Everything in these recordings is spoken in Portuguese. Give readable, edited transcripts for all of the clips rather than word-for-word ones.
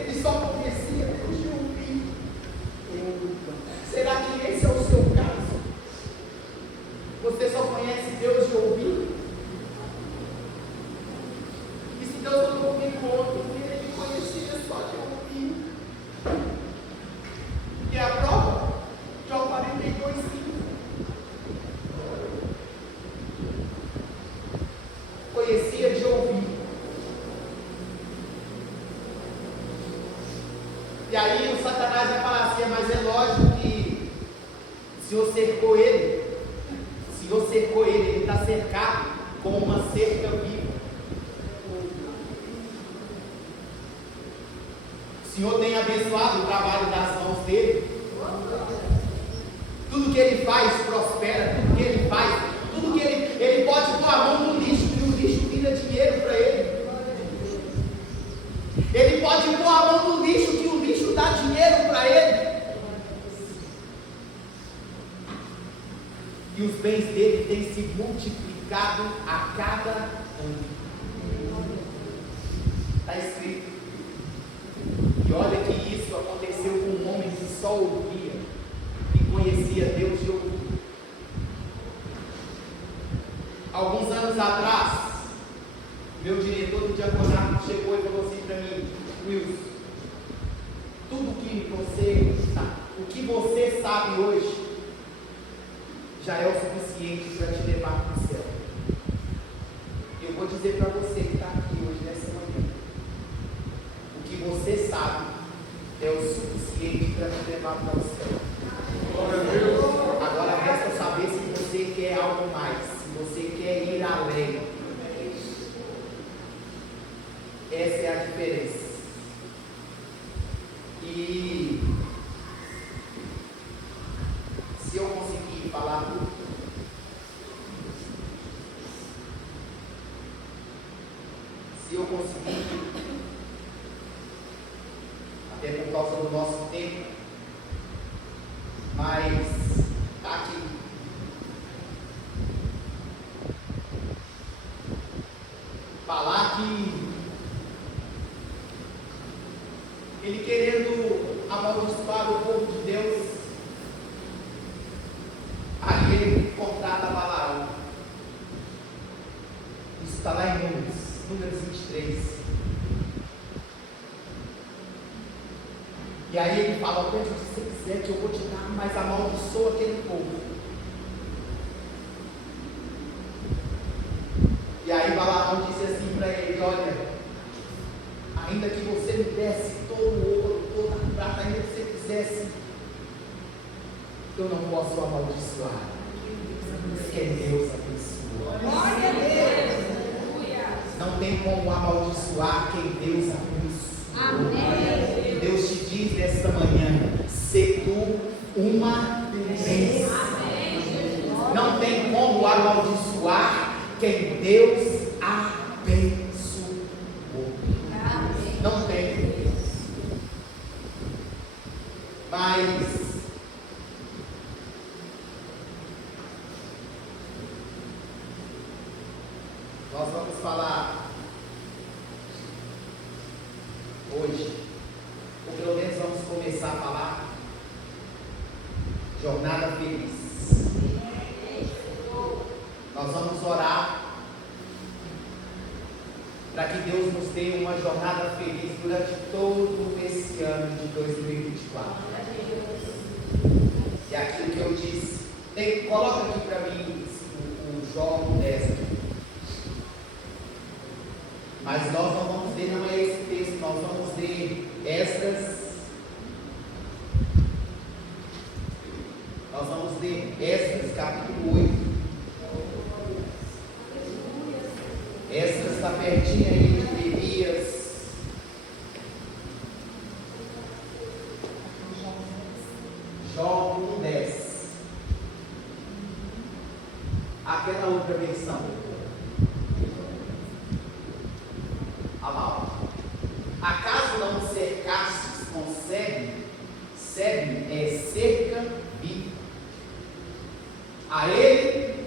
Ele só conhecia Deus de ouvir. Será que esse é o seu caso? Você só conhece Deus de ouvir? E se Deus não ouvir conta, ele conhecia só de ouvir? E a prova? Jó 42:5. Conhecia de ouvir. E aí o Satanás vai falar assim: mas é lógico que o Senhor cercou ele. O Senhor cercou ele, ele está cercado com uma cerca viva. O Senhor tem abençoado o trabalho das mãos dele. Tudo que ele faz prospera, tudo que ele faz, tudo que ele pode pôr a mão no lixo e o lixo vira dinheiro para ele. Ele pode pôr a mão no lixo que o lixo dá dinheiro para ele. E os bens dele têm se multiplicado a cada ano. Está escrito. E olha que isso aconteceu com um homem que só ouvia, que conhecia Deus de ouvir. Alguns anos atrás, meu diretor do diaconato chegou e falou assim para mim: Wilson, tudo que você sabe, o que você sabe hoje já é o suficiente para te levar para o céu. E eu vou dizer para você que está aqui hoje nessa manhã: o que você sabe é o suficiente para te levar para o céu. Agora resta saber se você quer algo mais, se você quer ir além. Essa é a diferença. E se eu conseguir falar tudo, se eu conseguir, até por causa do nosso tempo, mas está aqui. Falar que ele querendo amaldiçoar o povo de Deus, aí ele contrata Balaão. Isso está lá em Números 23. E aí ele fala: pede o que você quiser que eu vou te dar, mas amaldiçoa aquele povo. E aí Balaão disse assim para ele: olha, ainda que você me desse todo o ouro, toda a prata, ainda que você fizesse, eu não posso amaldiçoar, porque Deus abençoa. Glória a Deus. Não tem como amaldiçoar quem Deus abençoa. Amém. E Deus te diz nesta manhã: se tu uma bênção. Não tem como amaldiçoar quem Deus abençoou. Não tem. Mas nós vamos falar hoje, ou pelo menos vamos começar a falar jornada feliz. Nós vamos orar para que Deus nos dê uma jornada feliz durante todo esse ano de 2024. E aquilo que eu disse, coloca aqui para mim o Jó 10. Mas nós não vamos ler, não é esse texto, nós vamos ler Esdras. Nós vamos ler Esdras capítulo 8. Esdras está pertinho aí de Neemias. Jó 1:10. Aquela outra versão. Olha lá. Acaso não cercastes com sebe? Sebe é cerca viva. A ele,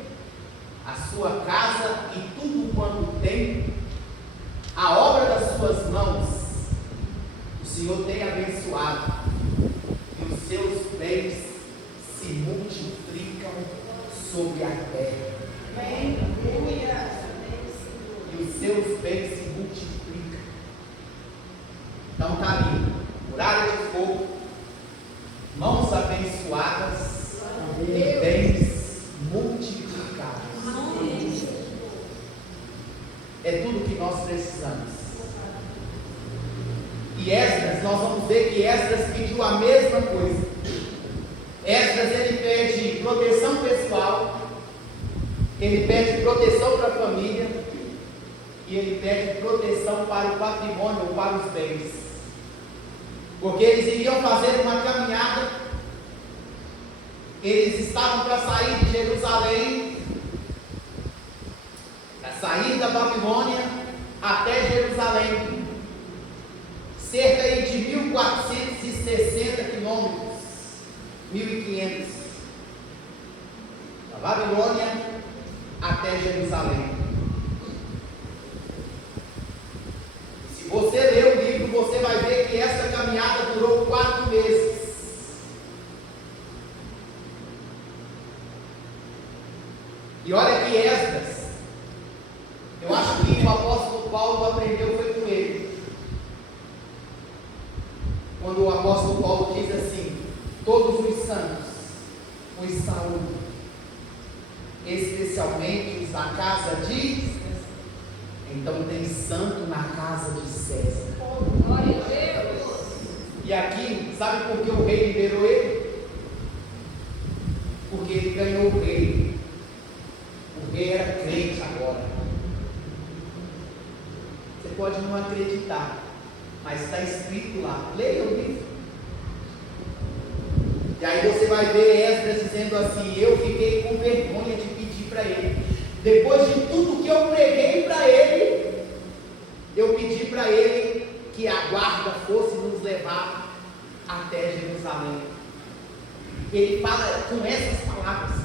a sua casa e tudo quanto tem, a obra das suas mãos, os Senhor tem abençoado e os seus bens se multiplicam sobre a terra. E os seus bens se multiplicam. Então está ali, muralha de fogo, mãos abençoadas e bens multiplicados. É tudo que nós precisamos. E Esdras, nós vamos ver que Esdras pediu a mesma coisa. Esdras, ele pede proteção pessoal, ele pede proteção para a família, e ele pede proteção para o patrimônio, ou para os bens. Porque eles iriam fazer uma caminhada, eles estavam para sair de Jerusalém, para sair da Babilônia até Jerusalém. Cerca de 1.460 quilômetros, 1.500, da Babilônia até Jerusalém. Se você ler o livro, você vai ver que essa caminhada durou 4 meses. E olha que Esdras, eu acho que o apóstolo Paulo aprendeu foi com ele. Quando o apóstolo Paulo diz assim: todos os santos os saúdam, especialmente os da casa de. Então tem santo na casa de César. Glória a Deus. E aqui, sabe por que o rei liberou ele? Porque ele ganhou o rei. O rei era crente agora. Você pode não acreditar, mas está escrito lá, leia o livro. E aí você vai ver Esdras dizendo assim: eu fiquei com vergonha de pedir para ele. Depois de tudo que eu preguei para ele, eu pedi para ele que a guarda fosse nos levar até Jerusalém. Ele fala com essas palavras: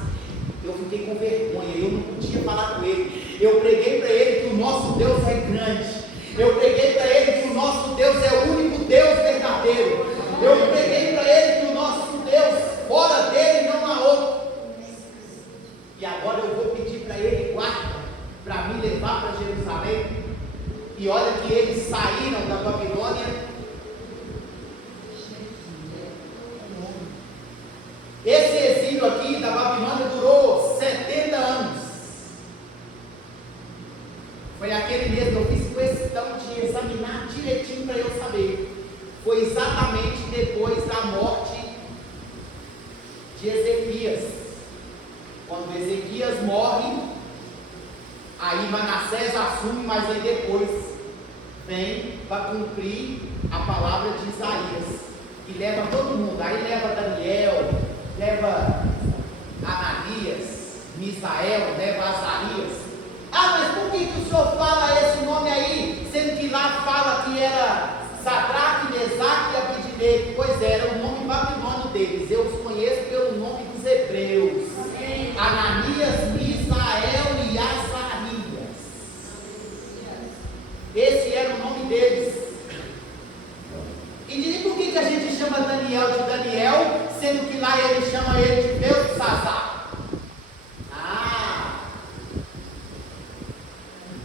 eu fiquei com vergonha, eu não podia falar com ele. Eu preguei para ele que o nosso Deus é grande. Eu preguei para ele que o nosso Deus é o único Deus verdadeiro. Eu preguei para ele que o nosso Deus, fora dele não há outro. E agora eu vou pedir para ele guarda, para me levar para Jerusalém. E olha que eles saíram da Babilônia. Esse exílio aqui da Babilônia durou 70 anos. Foi aquele mês que eu fiz questão de examinar direitinho para eu saber. Foi exatamente depois da morte de Ezequias. Quando Ezequias morre, aí Manassés assume, mas aí depois vem para cumprir a palavra de Isaías. E leva todo mundo. Aí leva Daniel, leva Ananias, Misael, leva Azarias. Ah, mas por que o senhor fala esse nome aí, sendo que lá fala que era Sadraque, Mesaque e Abednego? Pois era o nome babilônio deles. Eu os conheço pelo nome dos hebreus. Amém. Ananias, Misael e Azarias. Esse era o nome deles. E por que a gente chama Daniel de Daniel, sendo que lá ele chama ele de Beltesazar?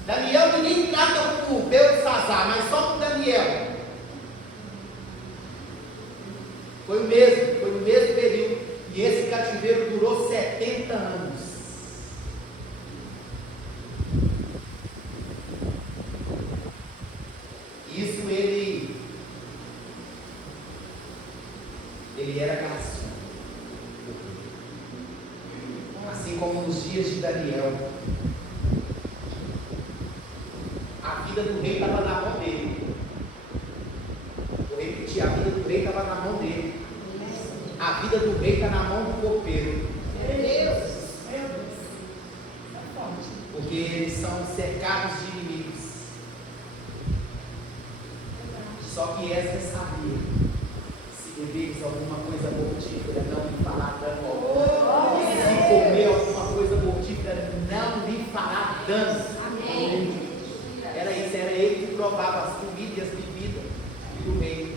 Daniel ninguém trata por Beltesazar, mas só por Daniel. Foi o mesmo período. E esse cativeiro durou 70 anos. Isso ele era garçom. Assim como nos dias de Daniel. A vida do rei estava na mão dele. Vou repetir, a vida do rei estava na mão dele. A vida do rei está na mão do copeiro. Meu Deus. Porque eles são cercados de inimigos. Só que essa sabia. Se beberes alguma coisa mortífera, não lhe fará dano algum. Se comer alguma coisa mortífera, não lhe fará dano. Amém. Era isso, era ele que provava as comidas e as bebidas do rei.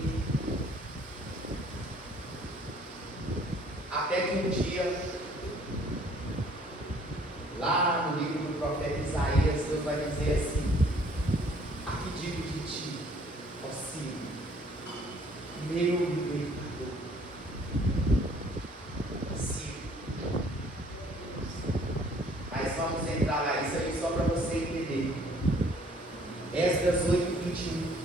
meu libertador. Sim. Mas vamos entrar lá, isso aí só para você entender. Esdras 8:21.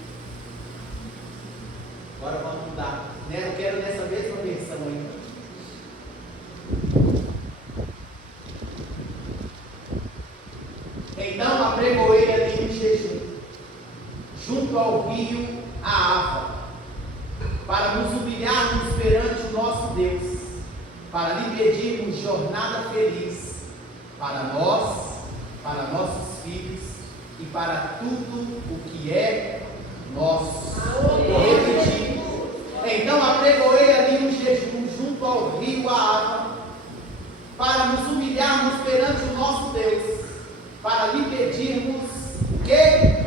Agora vamos mudar. Eu quero nessa mesma versão ainda. Então apregoei ali um jejum, junto ao rio Ahava, para nos humilharmos perante o nosso Deus, para lhe pedirmos jornada feliz, para nós, para nossos filhos e para tudo o que é nosso. Vou repetir. Então apregoei ali um jejum junto ao rio Ahava, para nos humilharmos perante o nosso Deus, para lhe pedirmos o quê?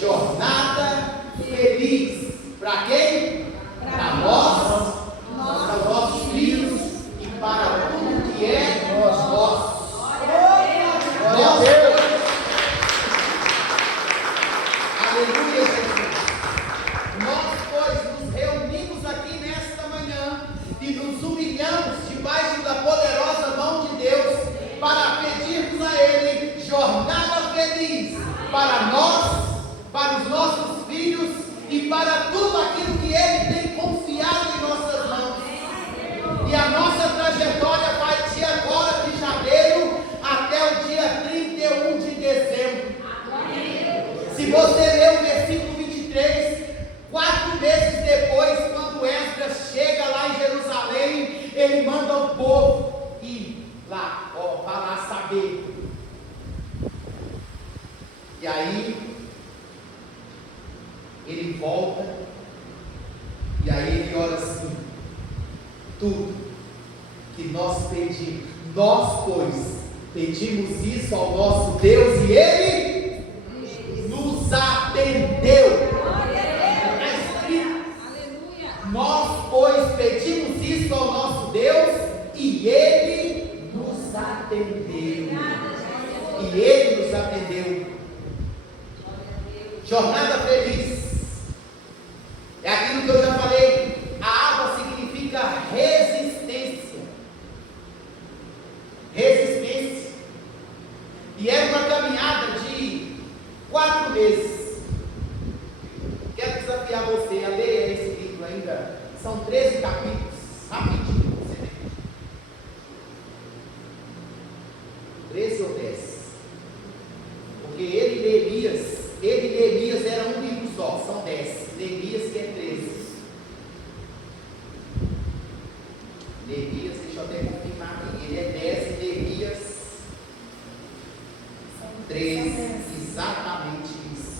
Jornada feliz. Para quem? Para nós, para os nossos filhos e para tudo que é nosso. Aleluia, Jesus. Nós, pois, nos reunimos aqui nesta manhã e nos humilhamos debaixo da poderosa mão de Deus para pedirmos a Ele jornada feliz para nós, para os nossos filhos e para tudo aquilo que Ele tem confiado em nossas mãos. E a nossa trajetória vai de agora de janeiro até o dia 31 de dezembro. Se você ler o versículo 23, 4 meses depois, quando Esdras chega lá em Jerusalém, ele manda o povo ir lá, para lá saber. E aí, ele volta, e aí ele ora assim: tudo que nós pedimos, nós, pois, pedimos isso ao nosso Deus, e Ele nos atendeu. Está escrito. Nós, pois, pedimos isso ao nosso Deus, e Ele nos atendeu. E Ele nos atendeu. Jornada feliz. É aquilo que eu já falei. A água significa resistência. Resistência. E era uma caminhada de 4 meses. Quero desafiar você a ler esse livro ainda. São 13 capítulos. Rapidinho você lê. 13 ou 10. Porque ele e Neemias era um livro só, são 10. Neemias que é 13. Neemias, deixa eu até confirmar aqui, ele é 10 e Neemias 13. Exatamente isso.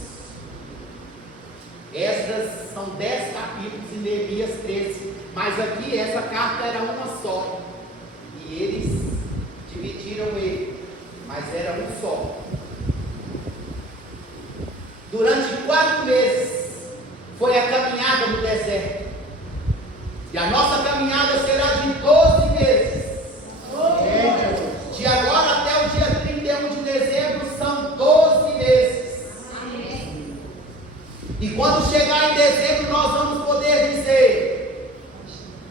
Esdras são 10 capítulos e Neemias 13. Mas aqui essa carta era uma só. E eles dividiram ele, mas era um só. Durante 4 meses foi a caminhada no deserto. E a nossa caminhada será de 12 meses. De agora até o dia 31 de dezembro são 12 meses. E quando chegar em dezembro nós vamos poder dizer: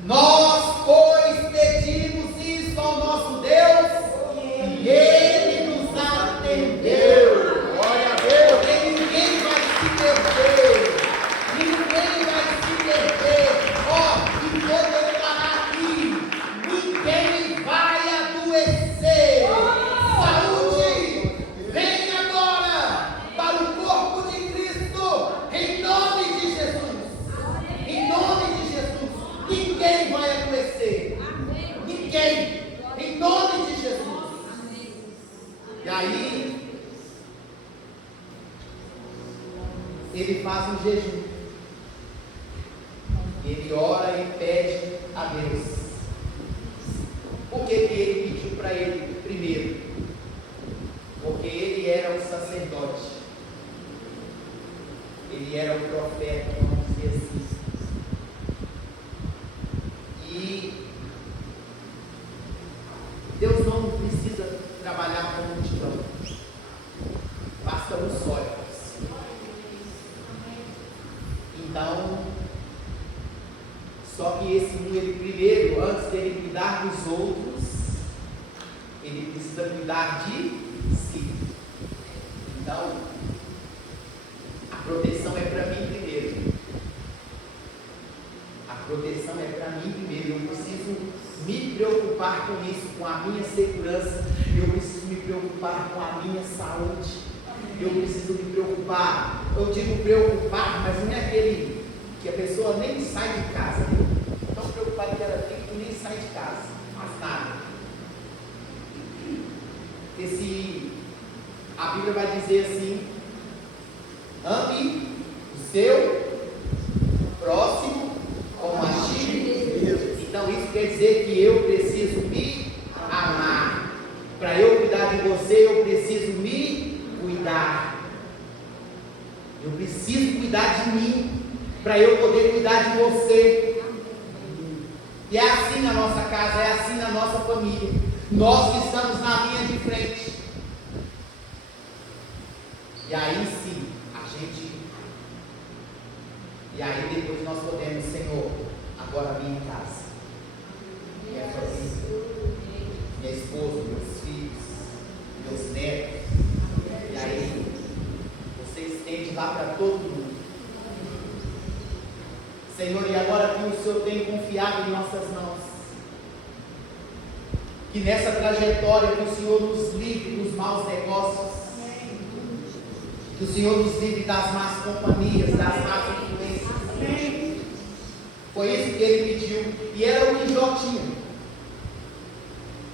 nós, pois, pedimos isso ao nosso Deus e Ele nos atendeu. Glória a Deus. Porque ninguém vai se perder. Ninguém vai se perder. E vou declarar aqui: ninguém vai adoecer. Saúde, vem agora para o corpo de Cristo, em nome de Jesus. Em nome de Jesus. Ninguém vai adoecer. Ninguém. Em nome de Jesus. E aí, ele faz um jejum. Ele ora e pede a Deus. Por que ele pediu para ele primeiro? Porque ele era o sacerdote. Ele era o profeta, vamos dizer assim. E Deus não precisa trabalhar com multidão. Basta um só. Então, Só que esse um, ele primeiro, antes dele cuidar dos outros, ele precisa cuidar de si. Então, a proteção é para mim primeiro. A proteção é para mim primeiro. Eu preciso me preocupar com isso, com a minha segurança. Eu preciso me preocupar com a minha saúde. Eu preciso me preocupar. Eu digo preocupar, mas não é aquele que a pessoa nem sai de casa. Tão preocupado que ela tem que nem sai de casa. Mas nada. A Bíblia vai dizer assim: ame o seu próximo como a ti mesmo. Então isso quer dizer que eu preciso me amar. Para eu cuidar de você, eu preciso me cuidar. Eu preciso cuidar de mim para eu poder cuidar de você. E é assim na nossa casa, é assim na nossa família. Nós que estamos na linha de frente. E aí sim, e aí depois nós podemos, Senhor, agora minha casa, minha família, minha esposa, meus filhos, meus netos. E aí você estende lá para todo mundo. Senhor, e agora que o Senhor tem confiado em nossas mãos, que nessa trajetória que o Senhor nos livre dos maus negócios, que o Senhor nos livre das más companhias, das más influências. Foi isso que ele pediu, e era o que Jó tinha.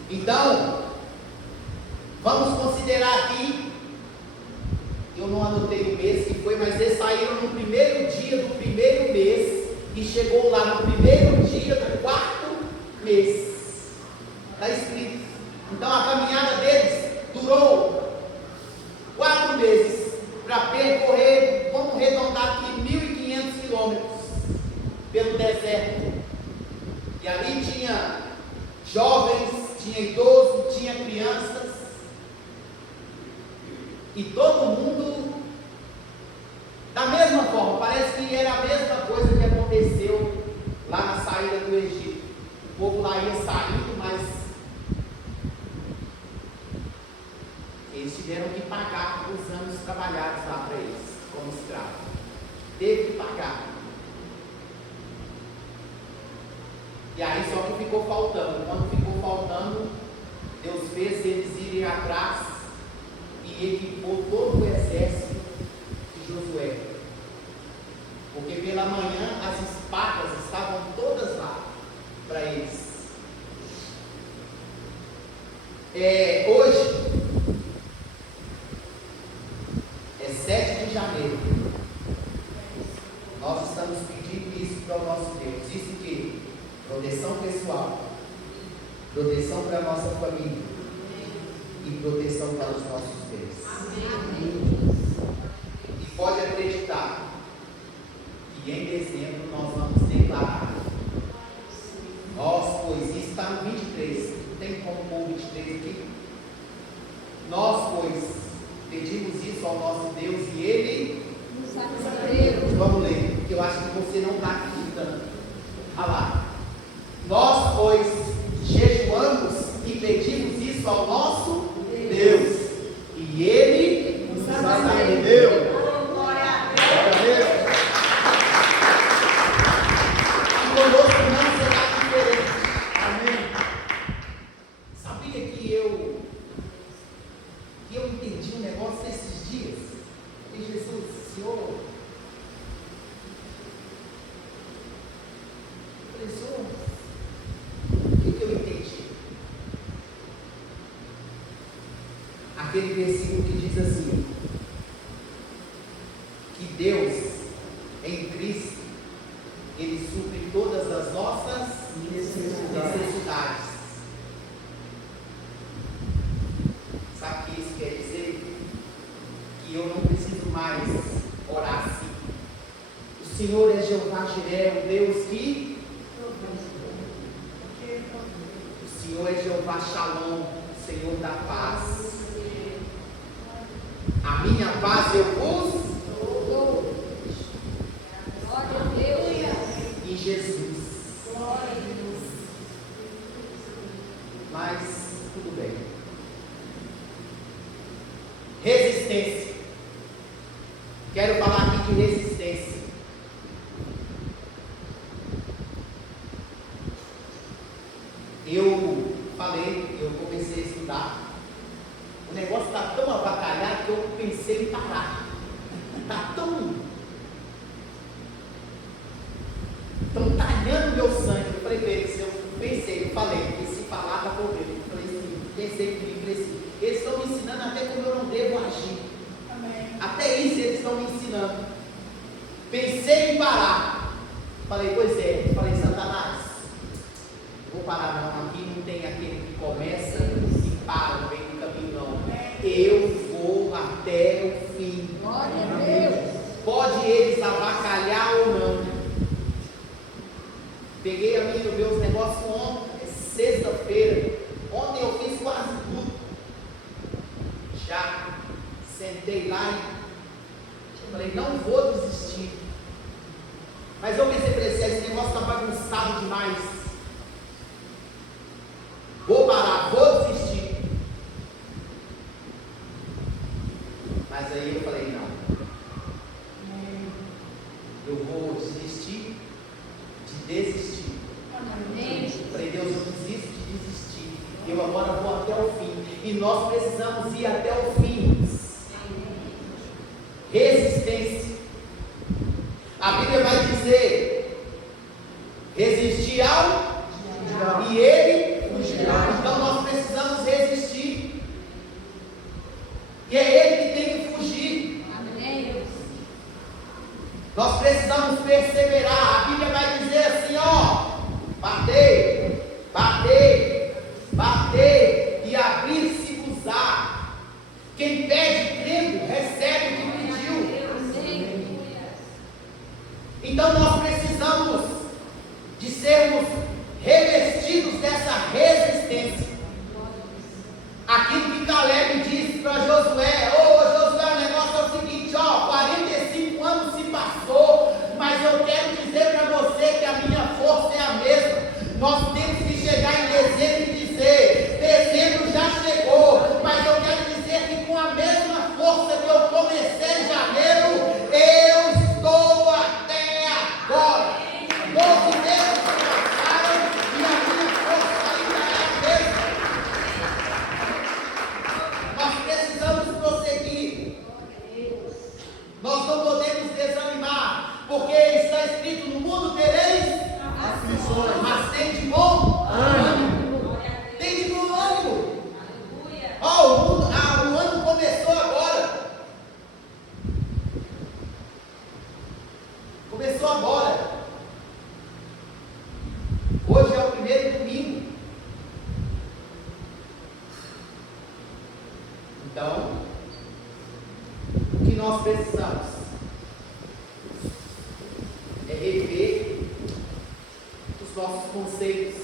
Então, vamos considerar aqui, eu não anotei o mês que foi, mas eles saíram no primeiro dia do primeiro mês, e chegou lá no primeiro dia do quarto mês. Está escrito. Então a caminhada deles durou 4 meses. Para percorrer, vamos arredondar aqui, 1.500 quilômetros pelo deserto. E ali tinha jovens, tinha idosos, tinha crianças. E todo mundo da mesma forma. Parece que era a mesma coisa que aconteceu lá na saída do Egito. O povo lá ia saindo, mas eles tiveram que pagar os anos trabalhados lá para eles, como escravos. Teve que pagar. E aí só que ficou faltando. Quando ficou faltando, Deus fez eles irem atrás e equipou todo o exército de Josué. Porque pela manhã as espadas estavam todas lá para eles. Hoje é 7 de janeiro. Nós estamos pedindo isso para o nosso Deus. Isso que? Proteção pessoal, proteção para a nossa família e proteção para os nossos bens. Amém. E pode acreditar que em dezembro nós vamos declarar. Nós, pois, isso está no 23. Não tem como pôr o 23 aqui. Nós, pois, pedimos isso ao nosso Deus e Ele nos atendeu. Vamos ler, porque eu acho que você não está acreditando. Olha lá. Nós, pois, jejuamos e pedimos isso ao nosso Deus e Ele nos atendeu. E conosco não será diferente. Amém. Sabia que eu entendi um negócio esses dias? E Jesus, Senhor, o que eu entendi? Aquele versículo que diz assim, que Deus em Cristo Ele supre todas as nossas necessidades. Sabe o que isso quer dizer? Que eu não preciso mais orar assim. O Senhor é Jeová Jireh, o Deus que o Senhor é Jeová Shalom, o Senhor da paz. A minha paz eu vos dou. Glória a Deus. Em Jesus. falei, eu comecei a estudar. O negócio está tão avacalhado que eu pensei em parar. Está tão talhando meu sangue. Eu falei, eu falei, porque se falar está problema. Eu falei assim, pensei comigo, falei assim, eles estão me ensinando até como eu não devo agir. Amém. Até isso eles estão me ensinando. Pensei em parar. Falei, pois é. Falei, Satanás, vou parar não. Aqui não tem aquele que começa e para no meio do caminho não. Eu vou até o fim. Glória a Deus. Pode eles avacalhar ou não. Peguei os meus negócios ontem, sexta-feira. Ontem eu fiz quase tudo. Já sentei lá e falei, não vou desistir. Mas eu pensei para esse negócio está bagunçado demais. Vou parar, vou desistir. Mas aí eu falei, não. Eu vou desistir de desistir. Eu falei, Deus, eu desisto de desistir. Eu agora vou até o fim. E nós precisamos ir até o fim. Resistência. A Bíblia vai dizer: resistir ao e ele fugirá. Então nós precisamos resistir. E é ele que tem que fugir. Amém. Nós precisamos perseverar. A Bíblia vai dizer assim, ó: batei, batei, batei e abrir-se-vos-á. Quem pede crendo, recebe o que pediu. Então nós precisamos de sermos revestidos dessa resistência. Aquilo que Caleb disse para Josué: Josué, o negócio é o seguinte, 45 anos se passou, mas eu quero dizer para você que a minha força é a mesma. Nós temos que chegar em dezembro e dizer: dezembro já chegou, mas eu quero dizer que com a mesma força que eu comecei em janeiro, eu estou até agora. 12 meses passaram e a minha força ainda é a mesma. Nós precisamos prosseguir. Nós não podemos desanimar, porque está escrito: no mundo tereis aflições, mas tem de bom ânimo. Tem de bom ânimo. O ano começou agora. Começou agora. Hoje é o primeiro domingo. Então, o que nós precisamos é rever os nossos conceitos,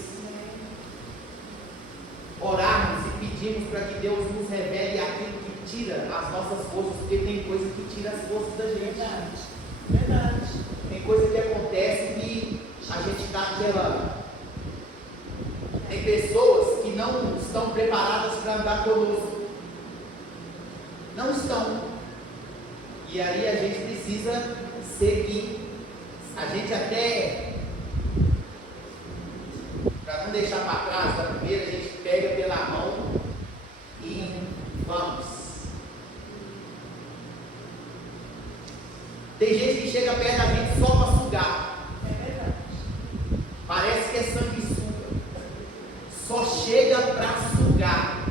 orarmos e pedirmos para que Deus nos revele aquilo que tira as nossas forças, porque tem coisa que tira as forças da gente. Verdade. Tem coisa que acontece que a gente está apelando. Tem pessoas que não estão preparadas para andar conosco. Não estão. E aí a gente precisa seguir. A gente até, para não deixar para trás da primeira, a gente pega pela mão e vamos. Tem gente que chega perto da gente só para sugar. É verdade. Parece que é sanguessuga. Só chega para sugar.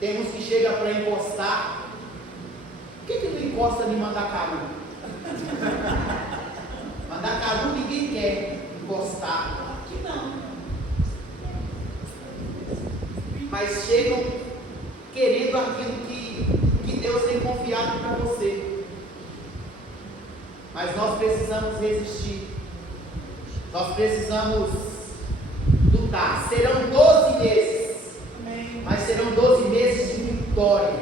Temos que chega para encostar. Por que não encosta em Mandacaru? Mandacaru ninguém quer encostar. Aqui não. Mas chegam querendo aquilo que Deus tem confiado para você. Mas nós precisamos resistir. Nós precisamos lutar. Serão 12 meses. Amém. Mas serão 12 meses de vitória.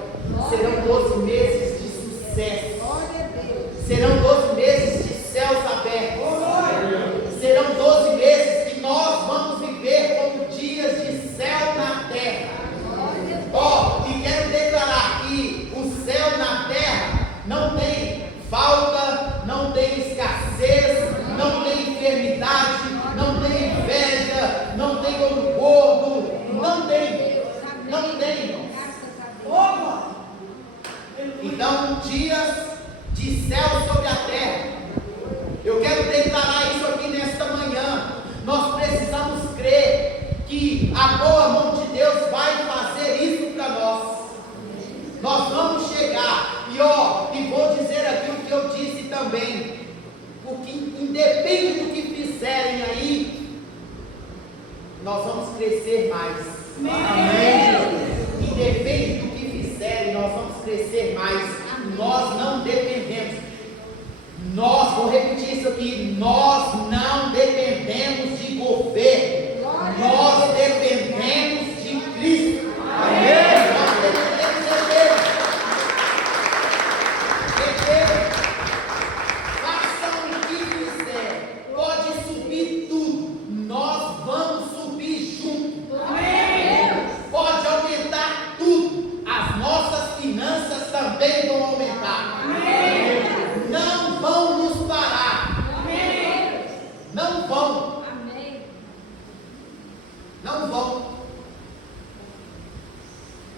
Serão 12 meses de sucesso. Serão 12 meses de céus abertos. Serão 12 meses que nós vamos viver como dias de céu na terra. E quero declarar que o céu na terra não tem falta, não tem escassez, não tem enfermidade, não tem sobre a terra. Eu quero declarar isso aqui nesta manhã. Nós precisamos crer que a boa mão de Deus vai fazer isso para nós. Nós vamos chegar, e vou dizer aqui o que eu disse também, porque independe do que fizerem aí, nós vamos crescer mais. Amém. Independe do que fizerem, nós vamos crescer mais. Nós não dependemos. Vou repetir isso aqui, nós não dependemos de governo, nós dependemos de Cristo. Amém. Nós dependemos de Deus. Façam o que fizer, pode subir tudo, nós vamos subir junto. Amém. Pode aumentar tudo, as nossas finanças também vão aumentar. Amém. Não vão nos parar. Amém. Não vão. Amém. Não vão.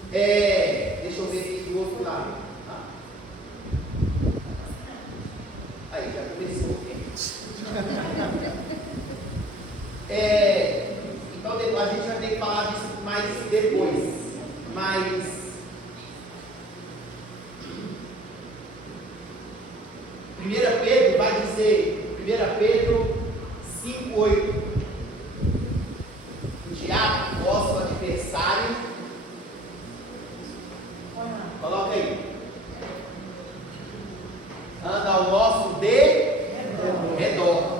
Deixa eu ver aqui do outro lado. Aí, já começou. Então depois, a gente vai ter que falar disso mais depois. Mas 1 Pedro vai dizer, 1 Pedro 5,8: o diabo, vosso adversário, coloca aí, anda ao nosso derredor.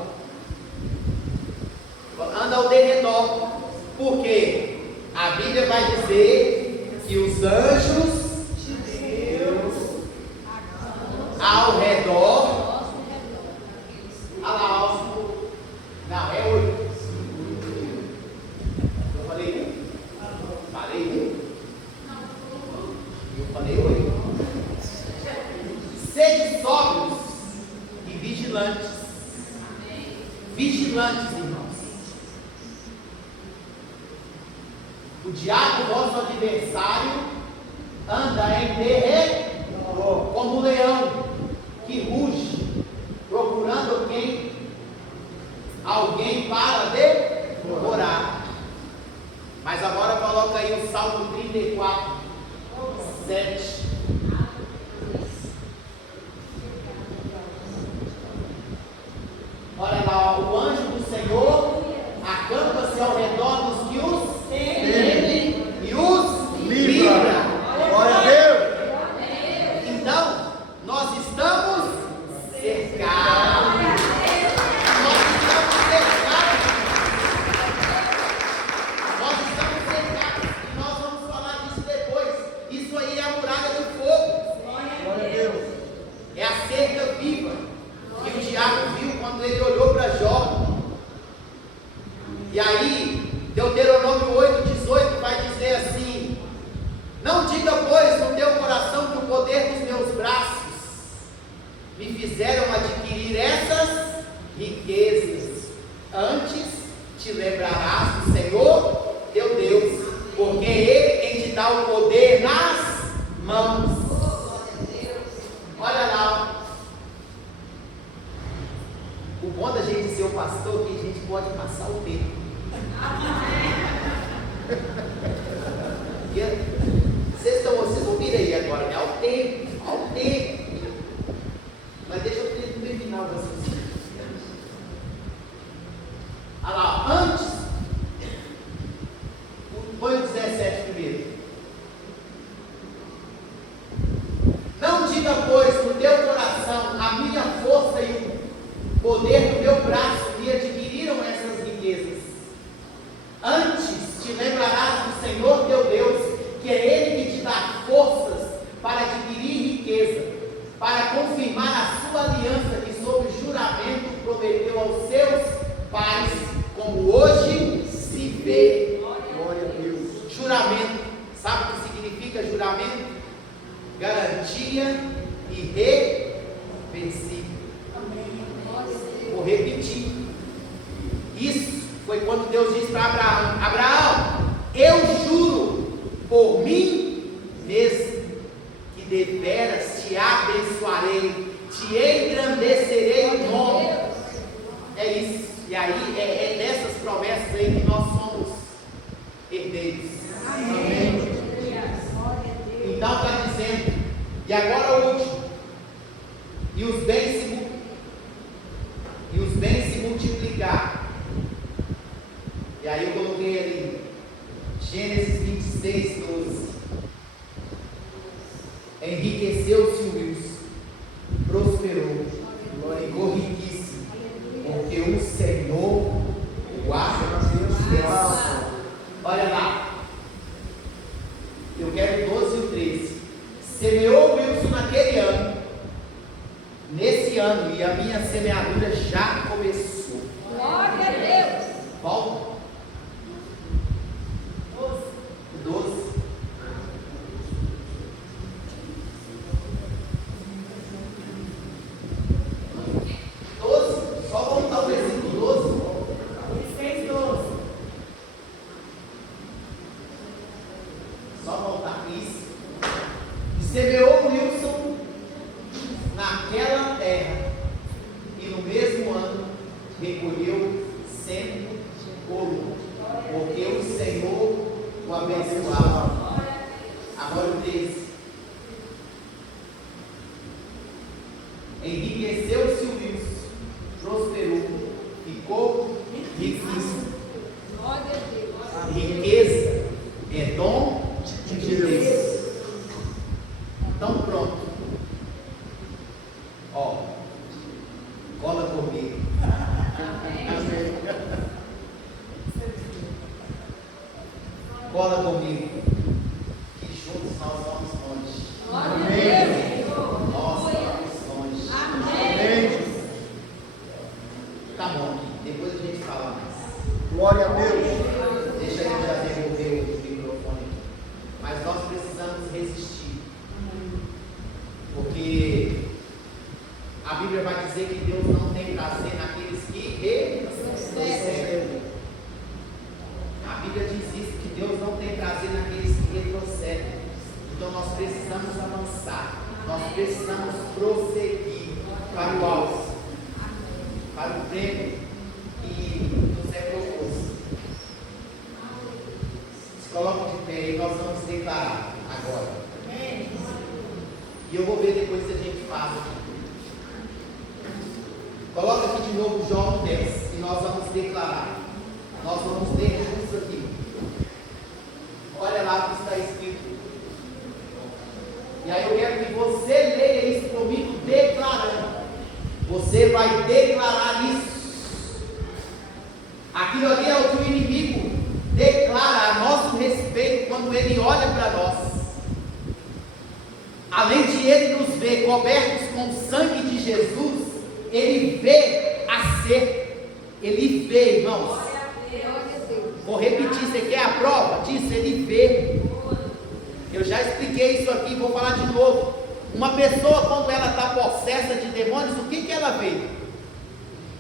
Anda ao derredor, porque a Bíblia vai dizer que os anjos de Deus ao redor. Olha lá, não, é 8. Eu falei 1? Falei 1? Eu falei 8. Sede sóbrios e vigilantes. Vigilantes, irmãos. O diabo, vosso adversário, anda em derredor, como um leão que ruge, procurando alguém para devorar. Mas agora coloca aí o Salmo 34, 7. Olha lá, o anjo do Senhor acampa-se ao redor dos que os temem e os livra. Glória a Deus. Então, nós estamos cercados. Nós estamos cercados. E nós vamos falar disso depois. Isso aí é a muralha do fogo. Glória a Deus. É a cerca viva que o diabo viu quando ele olhou para Jó. E aí, Deuteronômio 8,18 vai dizer assim: não diga, pois, no teu coração que o poder dos meus braços me fizeram adquirir essas riquezas. Antes te lembrarás do Senhor teu Deus, porque Ele tem de dar o poder nas mãos. Olha lá. O bom da gente ser o pastor é que a gente pode passar o tempo. Vocês vão vir aí agora, né? Ao tempo. Mas deixa eu terminar o raciocínio. Olha lá, antes, põe o 17 primeiro. Não diga, pois, no teu coração, a minha força e o poder do meu braço me adquiriram essas riquezas. Antes te lembrarás do Senhor teu Deus, que é Ele que te dá forças para adquirir riqueza, para confirmar a sua aliança que sob juramento prometeu aos seus pais, como hoje se vê. Glória a Deus. Juramento, sabe o que significa juramento? Garantia irreversível. Vou repetir. Isso foi quando Deus disse para Abraão: Abraão, eu juro por mim mesmo que deveras te abençoarei, te E aí é dessas promessas aí que nós somos herdeiros. Amém. Então está dizendo, e agora o último, e os bens se multiplicar. E aí eu coloquei ali, Gênesis 26, 12. Enriqueceu-se o Wilson, prosperou, ficou riquíssimo, porque o Senhor o abençoou. Olha lá, eu quero 12 e o 13. Semeou o Wilson naquele ano, nesse ano, e a minha semeadura já começou. Glória a Deus. Volta. 12. Só voltar o versículo 12. 26, 12. Só voltar isso. E semeou o Wilson naquela terra, e no mesmo ano recolheu 100 ouro, porque o Senhor o abençoava. Agora o 13. Enriqueceu-se o Wilson, prosperou, ficou riquíssimo. Glória a Deus. Riqueza é dom de Deus. Então pronto. Ó, cola comigo. Cola comigo. Que juntos nós vamos longe. Glória a Deus. Nós vamos longe. Amém. Tá bom, depois a gente fala mais. Glória a Deus. Deixa eu já devolver o microfone aqui. Mas nós precisamos resistir. Porque a Bíblia vai dizer que Deus não tem prazer naqueles que retrocedem. A Bíblia diz isso, que Deus não tem prazer naqueles que retrocedem. Então nós precisamos avançar. Nós precisamos prosseguir para o alvo, para o prêmio que nos é proposto. Se coloque de pé e nós vamos declarar agora. E eu vou ver depois se a gente faz. Coloca aqui de novo João 10 e nós vamos declarar. Nós vamos ler juntos aqui. Olha lá o que está escrito. E aí eu quero que você leia isso comigo declarando. Você vai declarar isso. Aquilo ali é o que o inimigo declara a nosso respeito quando ele olha para nós. Além de ele nos ver cobertos com o sangue de Jesus, ele vê acerto. Ele vê, irmãos. Vou repetir, você quer a prova disso? Ele vê. Eu já expliquei isso aqui, vou falar de novo. Uma pessoa, quando ela está possessa de demônios, o que ela vê?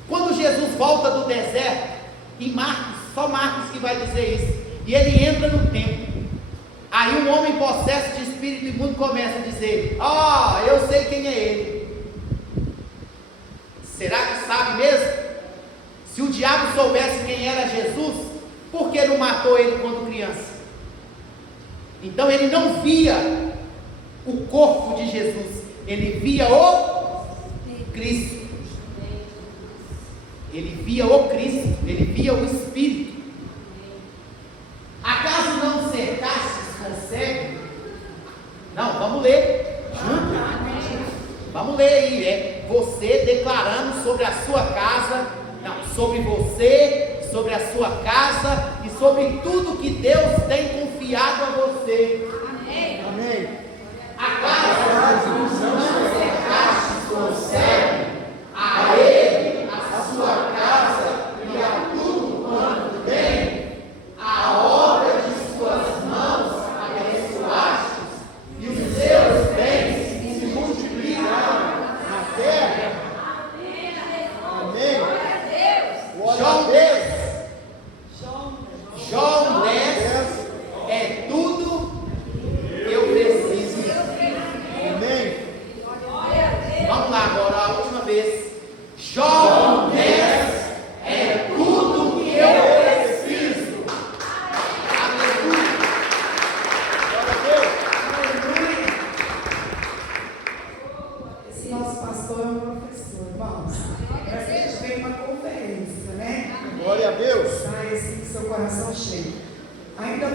Quando Jesus volta do deserto, em Marcos, só Marcos que vai dizer isso, e ele entra no templo. Aí um homem possesso de espírito imundo começa a dizer: eu sei quem é ele. Será que sabe mesmo? Se o diabo soubesse quem era Jesus, por que não matou ele quando criança? Então ele não via o corpo de Jesus, ele via o Cristo. Ele via o Cristo, ele via o Espírito. Acaso não cercastes com cego? Não, vamos ler junto. Vamos ler aí, você declarando sobre a sua casa, sobre você, sobre a sua casa e sobre tudo que Deus tem confiado a você. Amém. Amém. Acaso não cercastes com cego a ele, a sua casa e a tudo quanto tem, a obra de suas mãos abençoastes, e os seus bens se multiplicaram na terra. Amém. João 10. João 10 é tudo que eu preciso. Amém. Vamos lá agora. Deus. Sai assim com seu coração cheio. Ainda